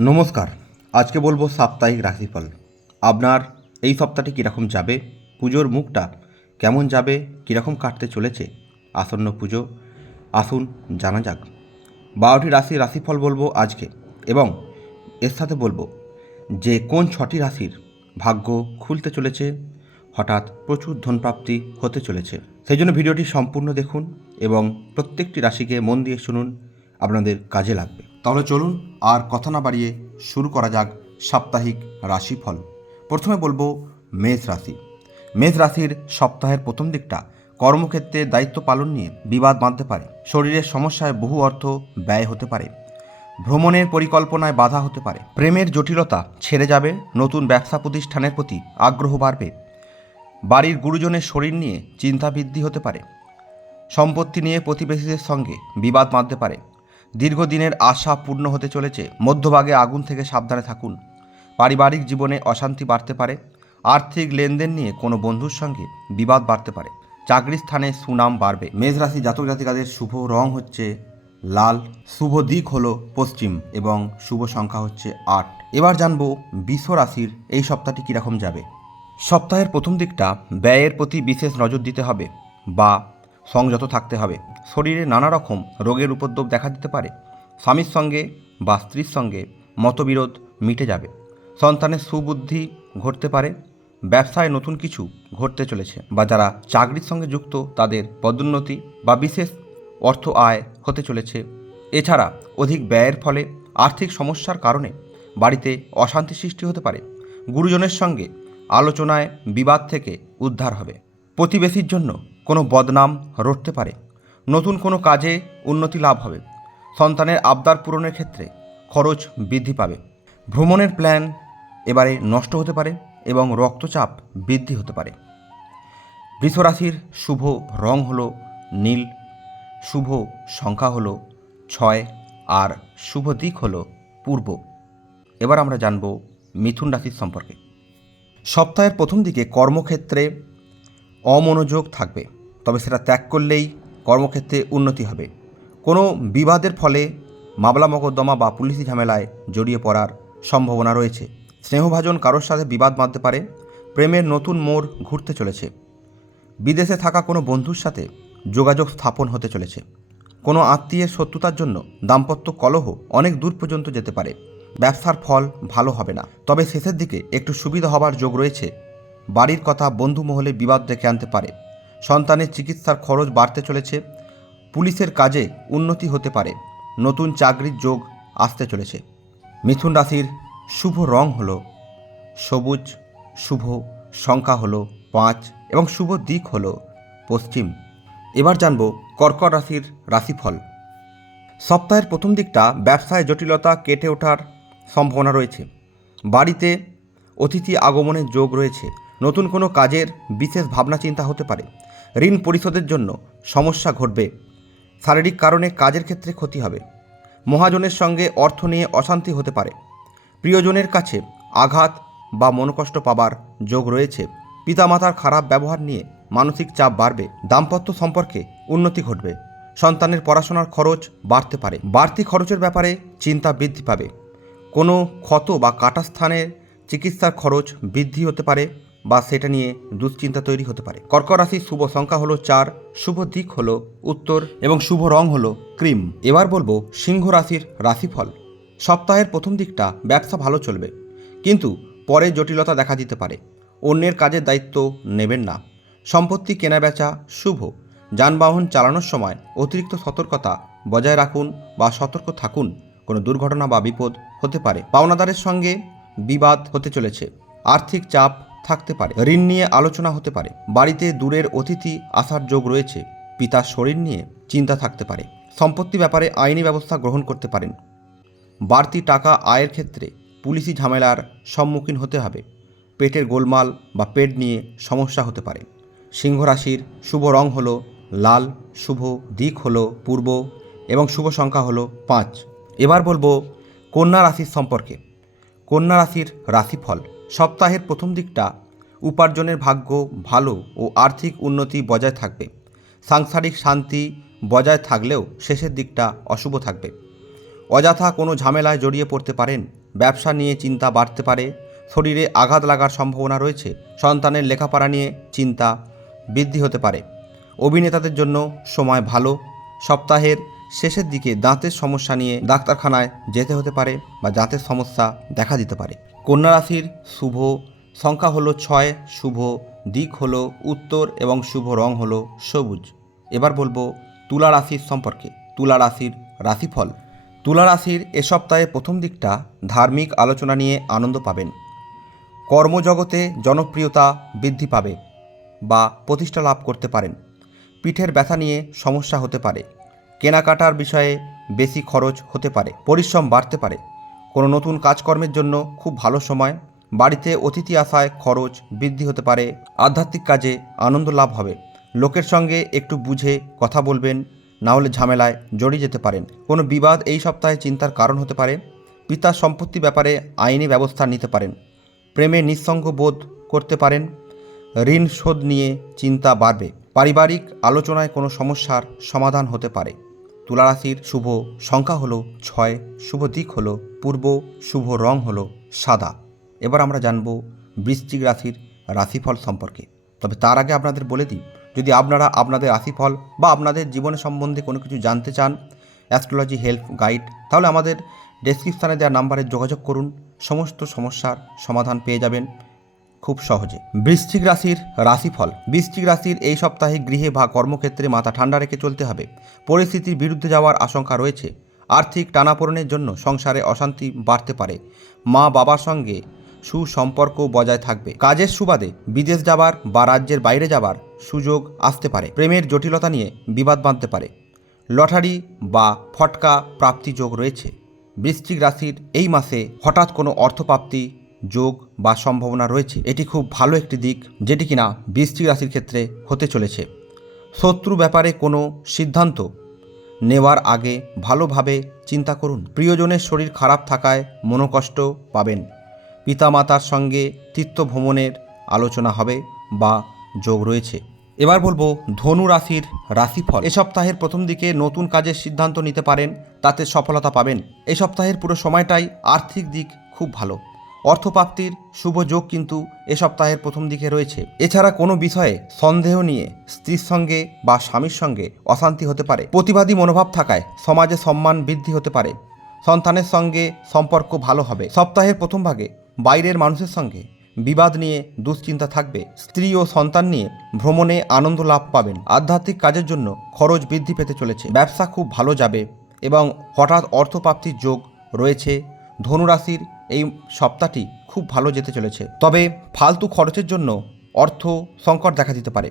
নমস্কার। আজকে বলব সাপ্তাহিক রাশিফল। আপনার এই সপ্তাহটি কীরকম যাবে? পুজোর মুখটা কেমন যাবে? কীরকম কাটতে চলেছে? আসন্ন পুজো। আসুন জানা যাক। বারোটি রাশির রাশিফল বলব আজকে এবং এর সাথে বলব যে কোন ছটি রাশির ভাগ্য খুলতে চলেছে? হঠাৎ প্রচুর ধনপ্রাপ্তি হতে চলেছে। সেই জন্য ভিডিওটি সম্পূর্ণ দেখুন এবং প্রত্যেকটি রাশিকে মন দিয়ে শুনুন। আপনাদের কাজে লাগবে। তাহলে চলুন আর কথা না বাড়িয়ে শুরু করা যাক সাপ্তাহিক রাশিফল। প্রথমে বলব মেষ রাশি। মেষ রাশির সপ্তাহের প্রথম দিকটা কর্মক্ষেত্রে দায়িত্ব পালন নিয়ে বিবাদ বাঁধতে পারে। শরীরের সমস্যায় বহু অর্থ ব্যয় হতে পারে। ভ্রমণের পরিকল্পনায় বাধা হতে পারে। প্রেমের জটিলতা ছেড়ে যাবে, নতুন ব্যবসা প্রতিষ্ঠানের প্রতি আগ্রহ বাড়বে। বাড়ির গুরুজনের শরীর নিয়ে চিন্তা বৃদ্ধি হতে পারে। সম্পত্তি নিয়ে প্রতিবেশীদের সঙ্গে বিবাদ বাঁধতে পারে। দীর্ঘদিনের আশা পূর্ণ হতে চলেছে। মধ্যভাগে আগুন থেকে সাবধানে থাকুন। পারিবারিক জীবনে অশান্তি বাড়তে পারে। আর্থিক লেনদেন নিয়ে কোনো বন্ধুর সঙ্গে বিবাদ বাড়তে পারে। চাকরির স্থানে সুনাম বাড়বে। মেষ রাশি জাতক জাতিকাদের শুভ রং হচ্ছে লাল। শুভ দিক হলো পশ্চিম এবং শুভ সংখ্যা হচ্ছে আট। এবার জানব বিশ্ব রাশির এই সপ্তাহটি কীরকম যাবে। সপ্তাহের প্রথম দিকটা ব্যয়ের প্রতি বিশেষ নজর দিতে হবে বা সংযত থাকতে হবে। শরীরে নানা রকম রোগের উপদ্রব দেখা দিতে পারে। স্বামীর সঙ্গে বা স্ত্রীর সঙ্গে মতবিরোধ মিটে যাবে। সন্তানের সুবুদ্ধি ঘটতে পারে। ব্যবসায় নতুন কিছু ঘটতে চলেছে বা যারা চাকরির সঙ্গে যুক্ত, তাদের পদোন্নতি বা বিশেষ অর্থ আয় হতে চলেছে। এছাড়া অধিক ব্যয়ের ফলে আর্থিক সমস্যার কারণে বাড়িতে অশান্তি সৃষ্টি হতে পারে। গুরুজনের সঙ্গে আলোচনায় বিবাদ থেকে উদ্ধার হবে। প্রতিবেশীর জন্য কোনো বদনাম রটতে পারে। নতুন কোনো কাজে উন্নতি লাভ হবে। সন্তানের আবদার পূরণের ক্ষেত্রে খরচ বৃদ্ধি পাবে। ভ্রমণের প্ল্যান এবারে নষ্ট হতে পারে এবং রক্তচাপ বৃদ্ধি হতে পারে। বৃষরাশির শুভ রং হলো নীল, শুভ সংখ্যা হলো ছয়, আর শুভ দিক হলো পূর্ব। এবার আমরা জানব মিথুন রাশির সম্পর্কে। সপ্তাহের প্রথম দিকে কর্মক্ষেত্রে অমনোযোগ থাকবে, তবে সেটা ত্যাগ করলেই কর্মক্ষেত্রে উন্নতি হবে। কোনো বিবাদের ফলে মামলা মকদ্দমা বা পুলিশি ঝামেলায় জড়িয়ে পড়ার সম্ভাবনা রয়েছে। স্নেহভাজন কারোর সাথে বিবাদ বাঁধতে পারে, প্রেমের নতুন মোড় ঘুরতে চলেছে। বিদেশে থাকা কোনো বন্ধুর সাথে যোগাযোগ স্থাপন হতে চলেছে। কোনো আত্মীয়ের শত্রুতার জন্য দাম্পত্য কলহ অনেক দূর পর্যন্ত যেতে পারে। ব্যবসার ফল ভালো হবে না। তবে শেষের দিকে একটু সুবিধা হবার যোগ রয়েছে বাড়ির কথা বন্ধু মহলে বিবাদ ডেকে আনতে পারে। সন্তানের চিকিৎসার খরচ বাড়তে চলেছে। পুলিশের কাজে উন্নতি হতে পারে। নতুন চাকরির যোগ আসতে চলেছে। মিথুন রাশির শুভ রং হল সবুজ, শুভ সংখ্যা হলো পাঁচ এবং শুভ দিক হল পশ্চিম। এবার জানব কর্কট রাশির রাশিফল। সপ্তাহের প্রথম দিকটা ব্যবসায় জটিলতা কেটে ওঠার সম্ভাবনা রয়েছে। বাড়িতে অতিথি আগমনের যোগ রয়েছে। নতুন কোনো কাজের বিশেষ ভাবনা চিন্তা হতে পারে। ঋণ পরিশোধের জন্য সমস্যা ঘটবে। শারীরিক কারণে কাজের ক্ষেত্রে ক্ষতি হবে। মহাজনের সঙ্গে অর্থ নিয়ে অশান্তি হতে পারে। প্রিয়জনের কাছে আঘাত বা মনোকষ্ট পাবার যোগ রয়েছে। পিতামাতার খারাপ ব্যবহার নিয়ে মানসিক চাপ বাড়বে। দাম্পত্য সম্পর্কে উন্নতি ঘটবে। সন্তানের পড়াশোনার খরচ বাড়তে পারে। বাড়তি খরচের ব্যাপারে চিন্তা বৃদ্ধি পাবে। কোনো ক্ষত বা কাটা স্থানের চিকিৎসার খরচ বৃদ্ধি হতে পারে। বা সেটা নিয়ে দুশ্চিন্তা তৈরি হতে পারে। কর্ক রাশির শুভ সংখ্যা হলো চার, শুভ দিক হলো উত্তর এবং শুভ রং হলো ক্রিম। এবার বলব সিংহ রাশির রাশিফল। সপ্তাহের প্রথম দিকটা ব্যবসা ভালো চলবে, কিন্তু পরে জটিলতা দেখা দিতে পারে। অন্যের কাজের দায়িত্ব নেবেন না। সম্পত্তি কেনাবেচা শুভ। যানবাহন চালানোর সময় অতিরিক্ত সতর্কতা বজায় রাখুন বা সতর্ক থাকুন। কোনো দুর্ঘটনা বা বিপদ হতে পারে। পাওনাদারের সঙ্গে বিবাদ হতে চলেছে। আর্থিক চাপ থাকতে পারে, ঋণ নিয়ে আলোচনা হতে পারে। বাড়িতে দূরের অতিথি আসার যোগ রয়েছে, পিতার শরীর নিয়ে চিন্তা থাকতে পারে। সম্পত্তি ব্যাপারে আইনি ব্যবস্থা গ্রহণ করতে পারেন। বাড়তি টাকা আয়ের ক্ষেত্রে পুলিশি ঝামেলার সম্মুখীন হতে হবে। পেটের গোলমাল বা পেট নিয়ে সমস্যা হতে পারে। সিংহ রাশির শুভ রং হলো লাল, শুভ দিক হলো পূর্ব এবং শুভ সংখ্যা হলো পাঁচ। এবার বলব কন্যা রাশির সম্পর্কে। কন্যা রাশির রাশিফল। সপ্তাহের প্রথম দিকটা উপার্জনের ভাগ্য ভালো ও আর্থিক উন্নতি বজায় থাকবে। সাংসারিক শান্তি বজায় থাকলেও শেষের দিকটা অশুভ থাকবে। অযথা কোনো ঝামেলায় জড়িয়ে পড়তে পারেন, ব্যবসা নিয়ে চিন্তা বাড়তে পারে, শরীরে আঘাত লাগার সম্ভাবনা রয়েছে, সন্তানের লেখাপড়া নিয়ে চিন্তা বৃদ্ধি হতে পারে। অভিনেতাদের জন্য সময় ভালো, সপ্তাহের শেষের দিকে দাঁতের সমস্যা নিয়ে ডাক্তারখানায় যেতে হতে পারে বা দাঁতের সমস্যা দেখা দিতে পারে। কন্যা রাশির শুভ সংখ্যা হলো ছয়, শুভ দিক হলো উত্তর এবং শুভ রং হলো সবুজ। এবার বলব তুলা রাশির সম্পর্কে, তুলা রাশির রাশিফল। তুলা রাশির এ সপ্তাহে প্রথম দিকটা ধার্মিক আলোচনা নিয়ে আনন্দ পাবেন। কর্মজগতে জনপ্রিয়তা বৃদ্ধি পাবে বা প্রতিষ্ঠা লাভ করতে পারেন। পিঠের ব্যথা নিয়ে সমস্যা হতে পারে। কেনাকাটার বিষয়ে বেশি খরচ হতে পারে। পরিশ্রম বাড়তে পারে। কোনো নতুন কাজকর্মের জন্য খুব ভালো সময়, বাড়িতে অতিথি আসায় খরচ বৃদ্ধি হতে পারে, আধ্যাত্মিক কাজে আনন্দ লাভ হবে। লোকের সঙ্গে একটু বুঝে কথা বলবেন, না হলে ঝামেলায় জড়িয়ে যেতে পারেন। কোনো বিবাদ এই সপ্তাহে চিন্তার কারণ হতে পারে পিতার সম্পত্তি ব্যাপারে আইনি ব্যবস্থা নিতে পারেন, প্রেমে নিঃসঙ্গ বোধ করতে পারেন, ঋণ শোধ নিয়ে চিন্তা বাড়বে। পারিবারিক আলোচনায় কোনো সমস্যার সমাধান হতে পারে। তুলারাশির শুভ সংখ্যা হলো ছয়, শুভ দিক হলো পূর্ব, শুভ রং হলো সাদা। এবার আমরা জানব বৃশ্চিক রাশির রাশিফল সম্পর্কে। তবে তার আগে আপনাদের বলে দিই, যদি আপনারা আপনাদের রাশিফল বা আপনাদের জীবনের সম্বন্ধে কোনো কিছু জানতে চান, অ্যাস্ট্রোলজি হেল্প গাইড, তাহলে আমাদের ডেসক্রিপশানে দেওয়া নাম্বারে যোগাযোগ করুন। সমস্ত সমস্যার সমাধান পেয়ে যাবেন। খুব সহজে। বৃশ্চিক রাশির রাশিফল। বৃশ্চিক রাশির এই সপ্তাহে গৃহে বা কর্মক্ষেত্রে মাথা ঠান্ডা রেখে চলতে হবে। পরিস্থিতির বিরুদ্ধে যাওয়ার আশঙ্কা রয়েছে। আর্থিক টানাপোড়েনের জন্য সংসারে অশান্তি বাড়তে পারে। মা বাবার সঙ্গে সুসম্পর্ক বজায় থাকবে। কাজের সুবাদে বিদেশ যাবার বা রাজ্যের বাইরে যাবার সুযোগ আসতে পারে। প্রেমের জটিলতা নিয়ে বিবাদ বাঁধতে পারে। লটারি বা ফটকা প্রাপ্তি যোগ রয়েছে। বৃশ্চিক রাশির এই মাসে হঠাৎ কোনো অর্থপ্রাপ্তি যোগ বা সম্ভাবনা রয়েছে। এটি খুব ভালো একটি দিক, যেটি কিনা বৃষ্টি রাশির ক্ষেত্রে হতে চলেছে। শত্রু ব্যাপারে কোনো সিদ্ধান্ত নেওয়ার আগে ভালোভাবে চিন্তা করুন। প্রিয়জনের শরীর খারাপ থাকায় মনোকষ্ট পাবেন। পিতামাতার সঙ্গে তীর্থ ভ্রমণের আলোচনা হবে বা যোগ রয়েছে। এবার বলব ধনু রাশির রাশিফল। এ সপ্তাহের প্রথম দিকে নতুন কাজের সিদ্ধান্ত নিতে পারেন, তাতে সফলতা পাবেন। এই সপ্তাহের পুরো সময়টাই আর্থিক দিক খুব ভালো। অর্থপ্রাপ্তির শুভ যোগ কিন্তু এ সপ্তাহের প্রথম দিকে রয়েছে। এছাড়া কোনো বিষয়ে সন্দেহ নিয়ে স্ত্রীর সঙ্গে বা স্বামীর সঙ্গে অশান্তি হতে পারে। প্রতিবাদী মনোভাব থাকায় সমাজে সম্মান বৃদ্ধি হতে পারে। সন্তানের সঙ্গে সম্পর্ক ভালো হবে। সপ্তাহের প্রথম ভাগে বাইরের মানুষের সঙ্গে বিবাদ নিয়ে দুশ্চিন্তা থাকবে। স্ত্রী ও সন্তান নিয়ে ভ্রমণে আনন্দ লাভ পাবেন। আধ্যাত্মিক কাজের জন্য খরচ বৃদ্ধি পেতে চলেছে। ব্যবসা খুব ভালো যাবে এবং হঠাৎ অর্থপ্রাপ্তির যোগ রয়েছে। ধনুরাশির এই সপ্তাহটি খুব ভালো যেতে চলেছে। তবে ফালতু খরচের জন্য অর্থ সংকট দেখা দিতে পারে।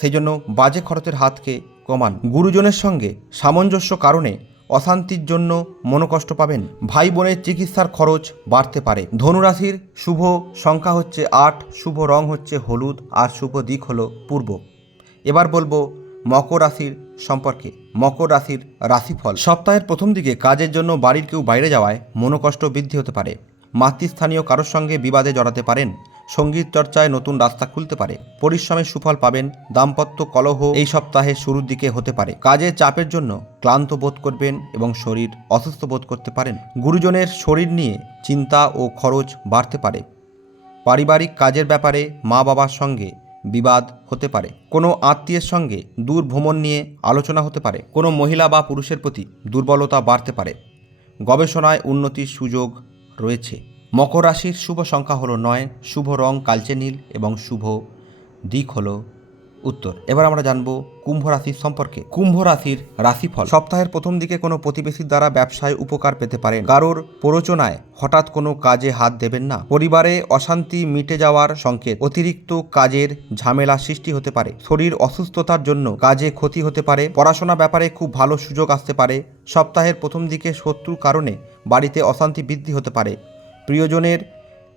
সেই জন্য বাজে খরচের হাতকে কমান। গুরুজনের সঙ্গে সামঞ্জস্য কারণে অশান্তির জন্য মনোকষ্ট পাবেন। ভাই বোনের চিকিৎসার খরচ বাড়তে পারে। ধনুরাশির শুভ সংখ্যা হচ্ছে আট, শুভ রং হচ্ছে হলুদ, আর শুভ দিক হলো পূর্ব। এবার বলব মকর রাশির সম্পর্কে, মকর রাশির রাশিফল। সপ্তাহের প্রথম দিকে কাজের জন্য বাড়ির কেউ বাইরে যাওয়ায় মনোকষ্ট বৃদ্ধি হতে পারে। মাতৃস্থানীয় কারোর সঙ্গে বিবাদে জড়াতে পারেন, সংগীত চর্চায় নতুন রাস্তা খুলতে পারে। পরিশ্রমের সুফল পাবেন, দাম্পত্য কলহ এই সপ্তাহে শুরুর দিকে হতে পারে। কাজের চাপের জন্য ক্লান্ত বোধ করবেন এবং শরীর অসুস্থ বোধ করতে পারেন। গুরুজনের শরীর নিয়ে চিন্তা ও খরচ বাড়তে পারে। পারিবারিক কাজের ব্যাপারে মা বাবার সঙ্গে বিবাদ হতে পারে। কোনো আত্মীয়ের সঙ্গে দূর ভ্রমণ নিয়ে আলোচনা হতে পারে। কোনো মহিলা বা পুরুষের প্রতি দুর্বলতা বাড়তে পারে। গবেষণায় উন্নতির সুযোগ রয়েছে। মকর রাশির শুভ সংখ্যা হলো নয়। শুভ রং কালচে নীল এবং শুভ দিক হলো উত্তর। এবার আমরা জানব কুম্ভ রাশির সম্পর্কে। কুম্ভ রাশির রাশিফল। সপ্তাহের প্রথম দিকে কোনো প্রতিবেশীর দ্বারা ব্যবসায় উপকার পেতে পারেন। কারোর প্ররোচনায় হঠাৎ কোনো কাজে হাত দেবেন না। পরিবারে অশান্তি মিটে যাওয়ার সংকেত। অতিরিক্ত কাজের ঝামেলা সৃষ্টি হতে পারে। শরীর অসুস্থতার জন্য কাজে ক্ষতি হতে পারে। পড়াশোনা ব্যাপারে খুব ভালো সুযোগ আসতে পারে। সপ্তাহের প্রথম দিকে শত্রুর কারণে বাড়িতে অশান্তি বৃদ্ধি হতে পারে। প্রিয়জনের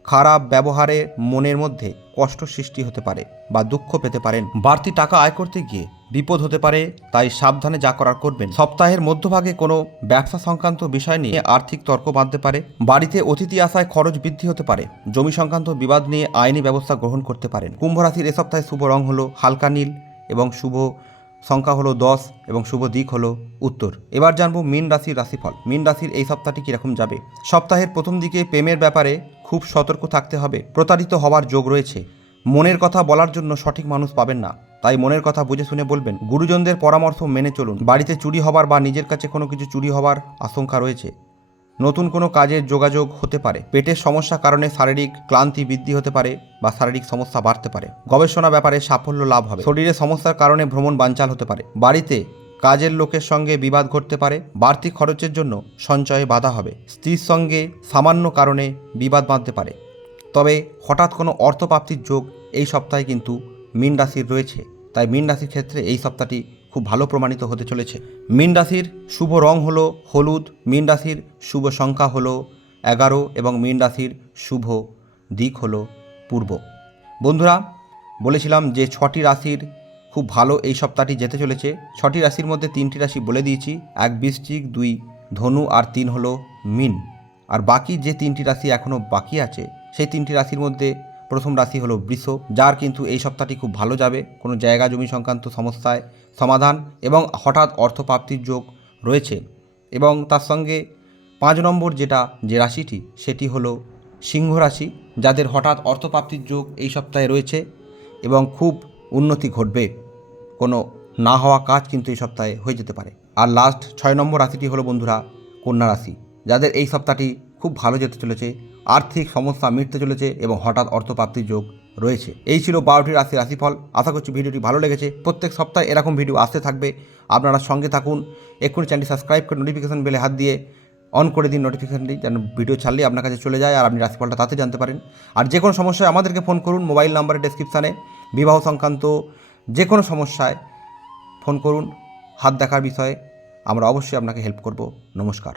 খারাপ ব্যবহারে মনের মধ্যে কষ্ট সৃষ্টি হতে পারে বা দুঃখ পেতে পারেন। বাড়তি টাকা আয় করতে গিয়ে বিপদ হতে পারে, তাই সাবধানে যা করার করবেন। সপ্তাহের মধ্যভাগে কোনো ব্যবসা সংক্রান্ত বিষয় নিয়ে আর্থিক তর্ক বাঁধতে পারে, বাড়িতে অতিথি আসায় খরচ বৃদ্ধি হতে পারে, জমি সংক্রান্ত বিবাদ নিয়ে আইনি ব্যবস্থা গ্রহণ করতে পারেন। কুম্ভ রাশির এ সপ্তাহে শুভ রং হলো হালকা নীল এবং শুভ সংখ্যা হলো দশ এবং শুভ দিক হলো উত্তর। এবার জানব মীন রাশির রাশিফল। মীন রাশির এই সপ্তাহটি কীরকম যাবে? সপ্তাহের প্রথম দিকে প্রেমের ব্যাপারে খুব সতর্ক থাকতে হবে। প্রতারিত হওয়ার যোগ রয়েছে। মনের কথা বলার জন্য সঠিক মানুষ পাবেন না। তাই মনের কথা বুঝে শুনে বলবেন, গুরুজনদের পরামর্শ মেনে চলুন। বাড়িতে চুরি হবার বা নিজের কাছে কোনো কিছু চুরি হবার আশঙ্কা রয়েছে। নতুন কোনো কাজের যোগাযোগ হতে পারে। পেটের সমস্যার কারণে শারীরিক ক্লান্তি বৃদ্ধি হতে পারে বা শারীরিক সমস্যা বাড়তে পারে। গবেষণা ব্যাপারে সাফল্য লাভ হবে। শরীরে সমস্যার কারণে ভ্রমণ বাঞ্চাল হতে পারে। বাড়িতে কাজের লোকের সঙ্গে বিবাদ ঘটতে পারে, বাড়তি খরচের জন্য সঞ্চয়ে বাধা হবে। স্ত্রীর সঙ্গে সামান্য কারণে বিবাদ বাঁধতে পারে। তবে হঠাৎ কোনো অর্থপ্রাপ্তির যোগ এই সপ্তাহে কিন্তু মীন রাশির রয়েছে। তাই মীন রাশির ক্ষেত্রে এই সপ্তাহটি খুব ভালো প্রমাণিত হতে চলেছে। মীন রাশির শুভ রং হলো হলুদ, মীন রাশির শুভ সংখ্যা হলো এগারো এবং মীন রাশির শুভ দিক হলো পূর্ব। বন্ধুরা, বলেছিলাম যে ছটি রাশির খুব ভালো এই সপ্তাহটি যেতে চলেছে। ছটি রাশির মধ্যে তিনটি রাশি বলে দিয়েছি, এক বৃশ্চিক, দুই ধনু আর তিন হলো মিন। আর বাকি যে তিনটি রাশি এখনও বাকি আছে, সেই তিনটি রাশির মধ্যে প্রথম রাশি হলো বৃষ, যার কিন্তু এই সপ্তাহটি খুব ভালো যাবে। কোনো জায়গা জমি সংক্রান্ত সমস্যায় সমাধান এবং হঠাৎ অর্থপ্রাপ্তির যোগ রয়েছে। এবং তার সঙ্গে পাঁচ নম্বর যেটা, যে রাশিটি, সেটি হলো সিংহ রাশি, যাদের হঠাৎ অর্থপ্রাপ্তির যোগ এই সপ্তাহে রয়েছে এবং খুব উন্নতি ঘটবে। কোনো না হওয়া কাজ কিন্তু এই সপ্তাহে হয়ে যেতে পারে। আর লাস্ট ছয় নম্বর রাশিটি হলো বন্ধুরা কন্যা রাশি। যাদের এই সপ্তাহটি খুব ভালো যেতে চলেছে, আর্থিক সমস্যা মিটতে চলেছে এবং হঠাৎ অর্থপ্রাপ্তির যোগ রয়েছে। এই ছিল বারোটি রাশি রাশিফল। আশা করছি ভিডিওটি ভালো লেগেছে। প্রত্যেক সপ্তাহে এরকম ভিডিও আসতে থাকবে। আপনারা সঙ্গে থাকুন। এক্ষুনি চ্যানেলটি সাবস্ক্রাইব করে নোটিফিকেশন বেলে হাত দিয়ে অন করে দিন নোটিফিকেশনটি যেন ভিডিও ছাড়লেই আপনার কাছে চলে যায় আর আপনি রাশিফলটা তাতে জানতে পারেন। আর যে কোনো সমস্যায় আমাদেরকে ফোন করুন। মোবাইল নাম্বারে ডেসক্রিপশানে বিবাহ সংক্রান্ত যে কোনো সমস্যায় ফোন করুন। হাত দেখার বিষয়ে আমরা অবশ্যই আপনাকে হেল্প করব। নমস্কার।